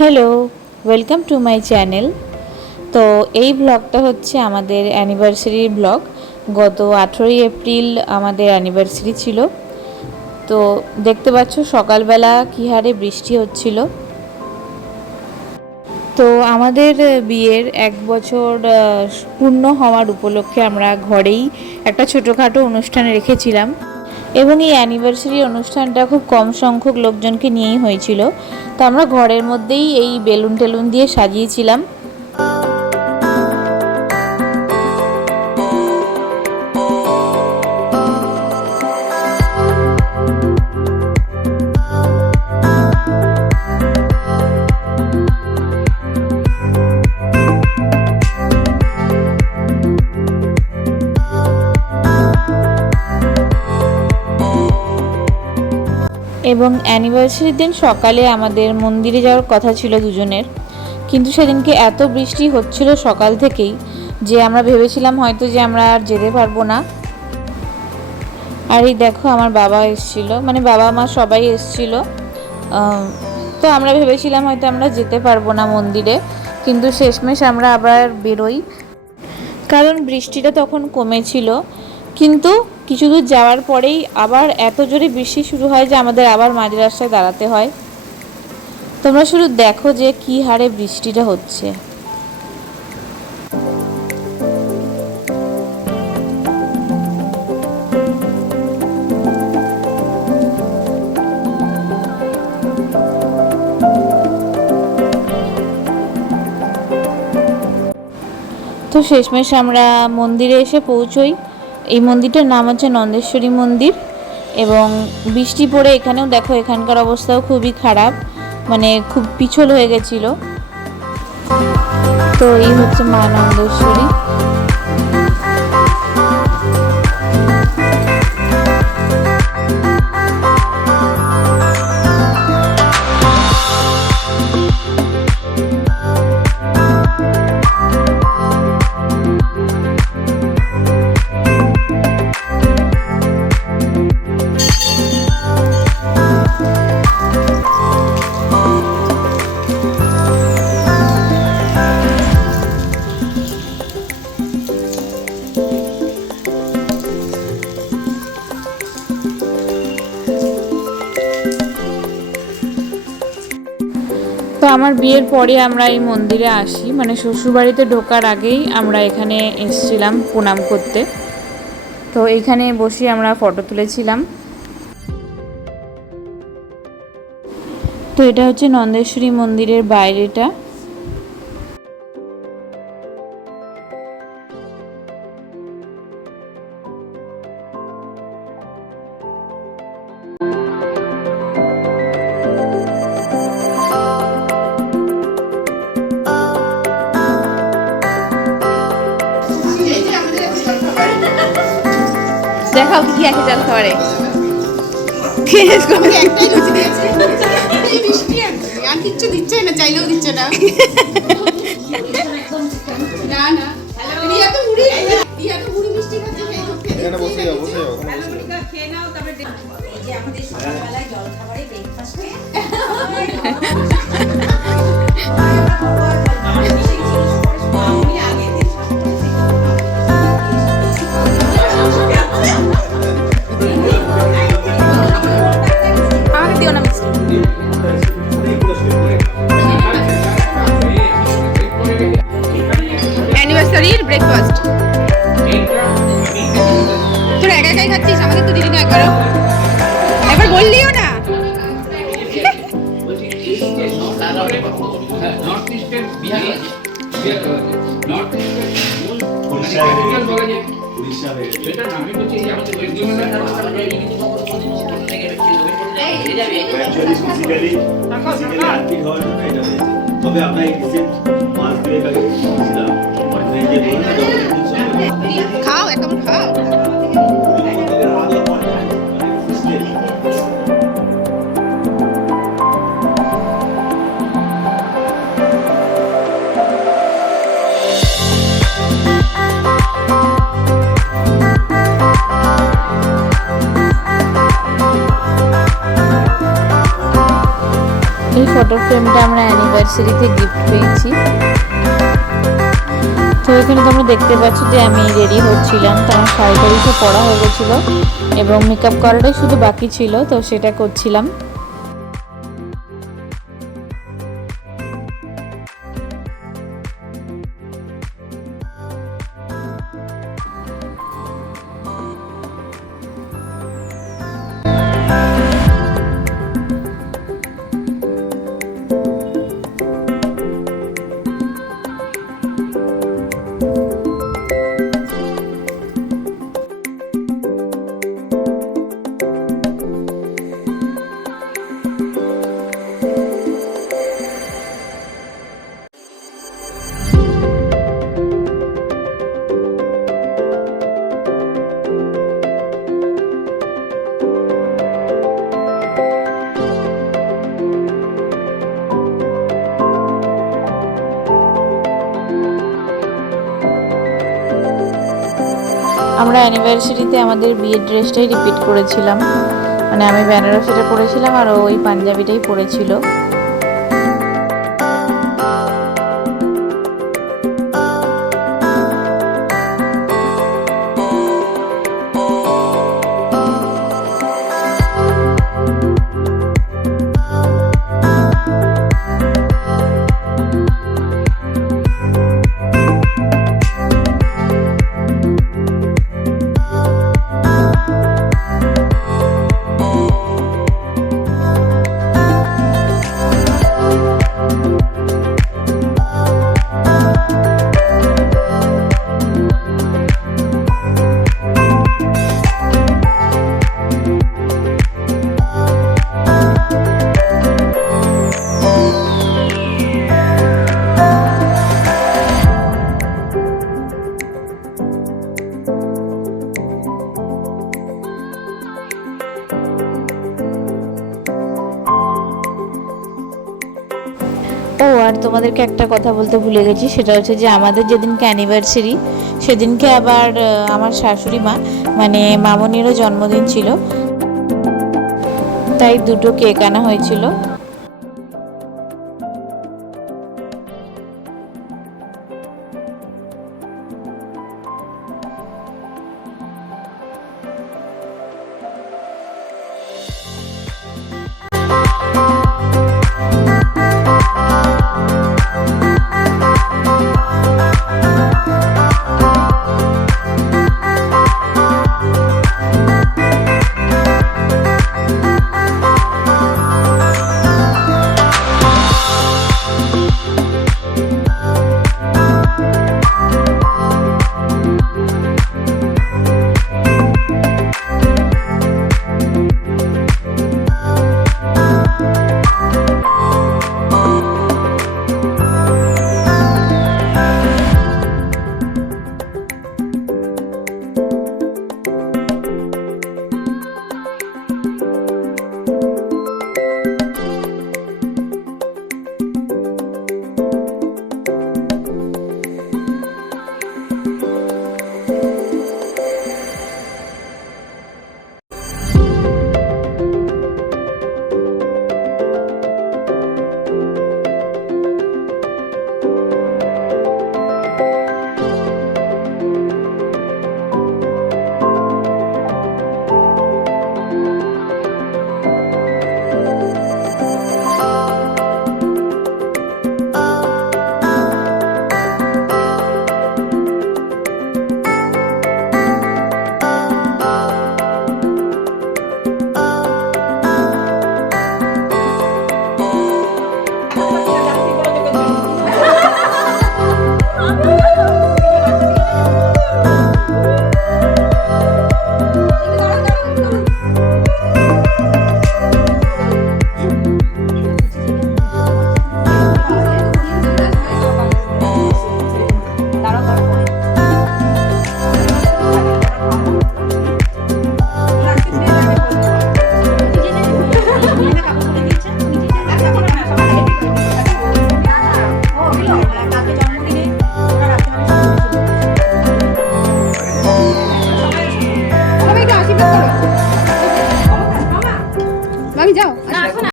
Hello, welcome to my channel. তো এই ব্লগটা হচ্ছে আমাদের অ্যানিভার্সারির ব্লগ। গত 18ই এপ্রিল আমাদের অ্যানিভার্সারি ছিল। তো দেখতে পাচ্ছ সকালবেলা কী হারে বৃষ্টি হচ্ছিল। তো আমাদের বিয়ের 1 বছর পূর্ণ হওয়ার উপলক্ষে আমরা ঘরেই একটা ছোটোখাটো অনুষ্ঠান রেখেছিলাম এবং এই অ্যানিভার্সারি অনুষ্ঠানটা খুব কম সংখ্যক লোকজনকে নিয়েই হয়েছিল। তো আমরা ঘরের মধ্যেই এই বেলুন টেলুন দিয়ে সাজিয়েছিলাম। এবং অ্যানিভার্সারির দিন সকালে আমাদের মন্দিরে যাওয়ার কথা ছিল দুজনের, কিন্তু সেদিনকে এত বৃষ্টি হচ্ছিল সকাল থেকেই যে আমরা ভেবেছিলাম হয়তো যে আমরা আর যেতে পারবো না। আর এই দেখো আমার বাবা এসেছিলো, মানে বাবা মা সবাই এসেছিল। তো আমরা ভেবেছিলাম হয়তো আমরা যেতে পারবো না মন্দিরে, কিন্তু শেষমেশ আমরা আবার বেরোই, কারণ বৃষ্টিটা তখন কমেছিল। কিন্তু কিছু দূর যাওয়ার পরেই আবার এত জোরে বৃষ্টি শুরু হয় যে আমাদের আবার মাঝ রাস্তায় দাঁড়াতে হয়। তোমরা শুধু দেখো যে কী হারে বৃষ্টিটা হচ্ছে। তো শেষমেশ আমরা মন্দিরে এসে পৌঁছই। এই মন্দিরটার নাম হচ্ছে নন্দেশ্বরী মন্দির। এবং বৃষ্টি পড়ে এখানেও দেখো এখানকার অবস্থাও খুবই খারাপ, মানে খুব পিছল হয়ে গেছিলো। তো এই হচ্ছে মা নন্দেশ্বরী। তো আমার বিয়ের পরে আমরা এই মন্দিরে আসি, মানে শ্বশুরবাড়িতে ঢোকার আগেই আমরা এখানে এসেছিলাম প্রণাম করতে। তো এইখানে বসে আমরা ফটো তুলেছিলাম। তো এটা হচ্ছে নন্দেশ্বরী মন্দিরের বাইরেটা। দেখাও কি আছে জল খাবারে। আর কিচ্ছু দিচ্ছে না, চাইলেও দিচ্ছে না। না না রিয়া তো মুড়ি মিষ্টি খাচ্ছে। এখানে বসে যাও, বসে যাও। খেয়ে নাও, তারপরে এই যে আমাদের সকালবেলায় জল খাবারে ব্রেকফাস্টে অ্যানিভার্সারির ব্রেকফাস্ট। তোরা একা একাই খাচ্ছিস, আমাকে তো দিদি না একবারও, একবার বললিও না। তবে আমরা খাও একদম খাও। ফটো ফ্রেমটা আমরা অ্যানিভার্সারিতে গিফট পেয়েছি। তো এখানে তোমরা দেখতে পাচ্ছ যে আমি রেডি হচ্ছিলাম, তো আমার শাড়ি টাড়ি সব পরা হয়ে গেছিলো এবং মেকআপ করাটাই শুধু বাকি ছিল, তো সেটা করছিলাম। আমরা অ্যানিভার্সারিতে আমাদের বিয়ের ড্রেসটাই রিপিট করেছিলাম, মানে আমি বেনারসিটা পরেছিলাম আর ওই পাঞ্জাবিটাই পরেছিল। ও আর তোমাদেরকে একটা কথা বলতে ভুলে গেছি, সেটা হচ্ছে যে আমাদের যেদিনকে অ্যানিভার্সারি সেদিনকে আবার আমার শাশুড়ি মা মানে মামনিরও জন্মদিন ছিল, তাই দুটো কেক আনা হয়েছিল।